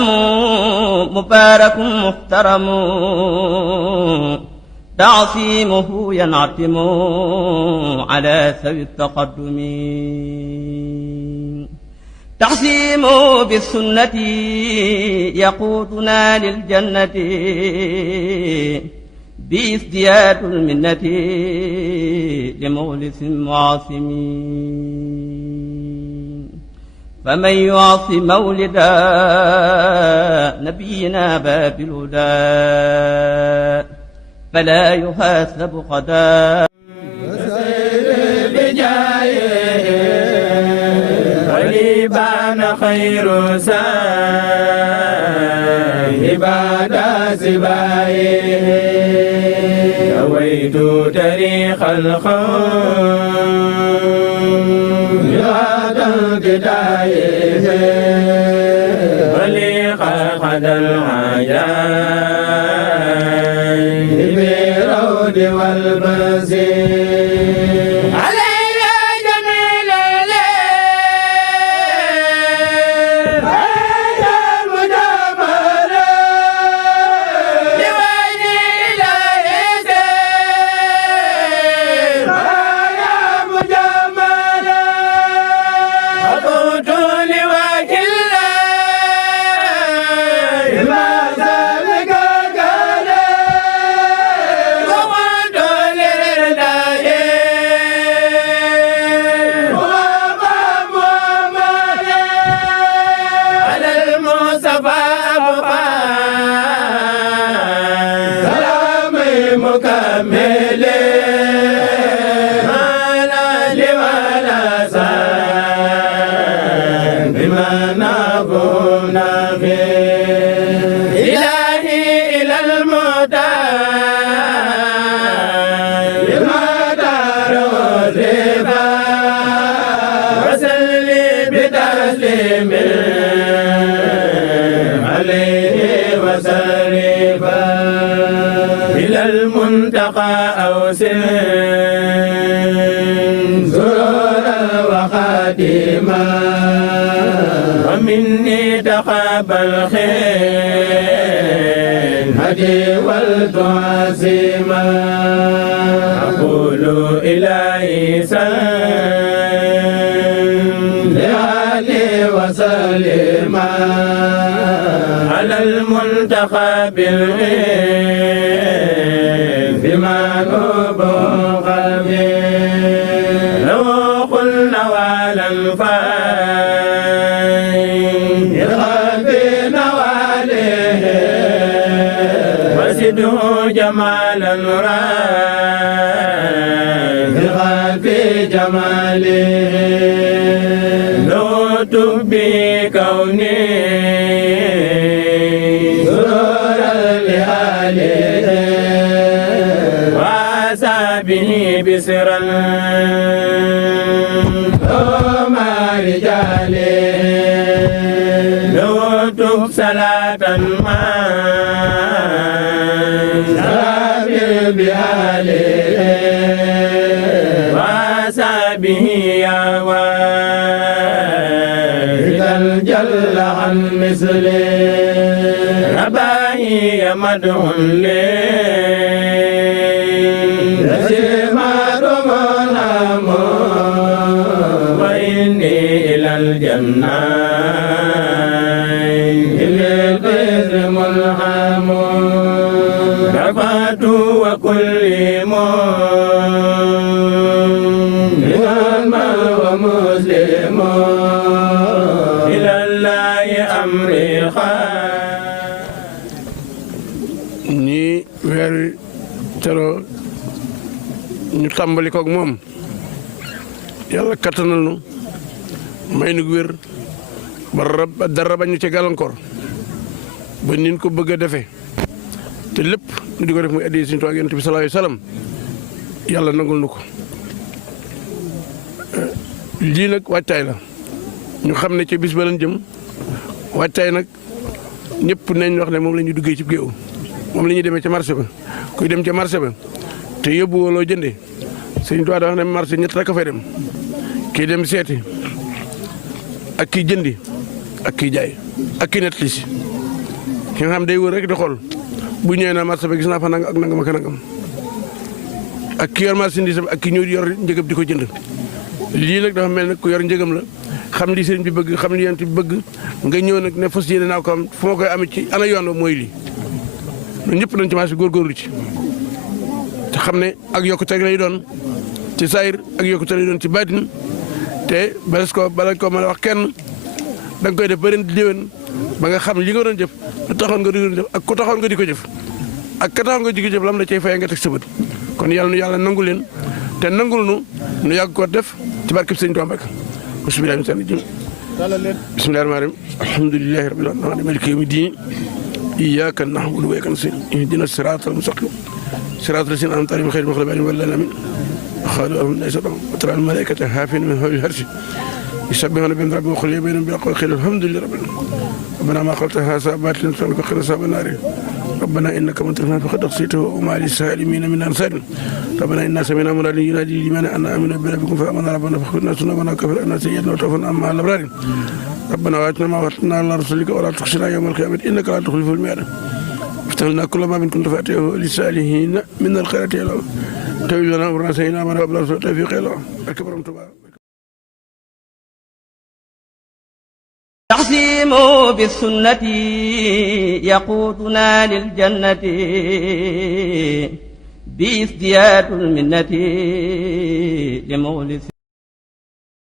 معظم مبارك محترم تعصيمه ينعتم على سوي التقدم تعصيم بالسنة يقودنا للجنة بازدياد المنة لمخلص معاصم فمن يعص مولدا نبينا باب الهدى فلا يحاسب غدا ولبان خير ساهب سبائه أويت تاريخ الخوم بعد ابتدائه وليق قد العجائب برود والبزير علينا جميل الليل هيا المجمل لوجه إلهي سير هيا مجمل أبوت لوجه الله ما ذلك قال وقلت لردائي وما محمد على المصطفى أبقى سلامي مكمل ما لا ولا سان بما نبونا فيه إلهي إلى المدار بما دار وزيبا وسلي بتسليم عليه وسليفا إلى المنتقى أوسن سرورا وخاتما ومني تقابل خير هدي والتعزيما أقول إلهي سلم لعلي وسلما على المنتقى بالغيب بما نبو قلبي لو قلنا والأنفاق يغفي نواله وسده جمالا راه يغفي جماله لو تبي كوني سرورا لآله وأصحابه بسرا وما رجاله لو تب صلاة ما سابر بآله وأصحابه يا واحدا جل عن مثله رباهي مدح لي نسيمات منام وإني إلى الجنة بالبذر ملحم رفعت وكل مؤمن ومسلم إلى الله أمري ñi weer tero ñu tàmbali koog moom yàlla kattanal nu may nu wér ba dara bañ ñu ci gàllankoor ba nin ko bëgg a defee te lépp ñu di ko def muy addi Sëriñ Tuubaa Yonent bi sallallahu alayhi wa sallam yàlla nangul nu ko lii nag waajtaay la ñu xam ne ci bis ba lañ jëm waajtaay nag ñëpp nañ wax ne moom la ñuy duggee ci géew moom la ñuy demee ca marché ba kuy dem ca marché ba te yóbbu woo loo jëndee Sëriñ Tuubaa da wax ne marché ñett rek a fay dem kii dem seeti ak kii jëndi ak kii jaay ak kii nettali si ki nga xam day wër rek di xool bu ñëwee na marché ba gis naa fa nangam ak nangam ak nangam ak ki yor marchandise ak ki ñëw yor njëgam di ko jënd lii nag dafa mel ne ku yor njëgam la xam li sëriñ bi bëgg xam li yonent bi bëgg nga ñëw nag ne fas yéene naa ko am fu ma koy amee ci ana yoon ba mooy lii ñun ñëpp nañ ci marché góorgóorlu ci te xam ne ak yokkute lay doon ci saayir ak yokkute lay doon ci baatin te bala ko mën a wax kenn da nga koy def ba ren di déwén ba nga xam li nga doon jëf lu taxoon nga di doon jëf ak ku taxoon nga di ko jëf ak ka taxoon nga di ko jëf lam la cay fay nga teg sa bët kon yàlla nu yàlla nangu leen te nangul nu yàgg ko def ci barkeb Sëriñ Tuubaa Mbàkke bismillahi rahmaani rahiim alhamdulillahi rabbil aalamiin maaliki yawmi diin iyyaaka na'budu wa iyyaaka nasta'iin ihdina siraatal mustaqiim siraatal laziina an'amta alayhim ghayril maghduubi alayhim wa lad-daalliin qaaluu aamanna wa taraa al-malaa'ikata haafiina min hawlil arshi يسبحون بحمد ربهم ويحيون بينهم بالحق ويقولون الحمد لله رب العالمين ربنا ما خلقت هذا باطلا سبحانك وقنا عذاب النار ربنا انك من تغفر فقد اغفرته وما للسالمين من انصار ربنا انا سمعنا مناديا ينادي لمن ان امنوا بربكم فامنا ربنا فاغفرنا ذنوبنا وكفر عنا سيئاتنا وتوفنا مع الابرار ربنا واتنا ما وعدتنا على رسلك ولا تخزنا يوم القيامه انك لا تخلف الميعاد افتح لنا كل ما كنت فاتحه للسالمين من الخيرات يا الله تولي لنا امرنا سيدنا من رب العالمين توفيق يا الله اكبر تعصيم بالسنة يقودنا للجنة بازدياد المنة لمخلص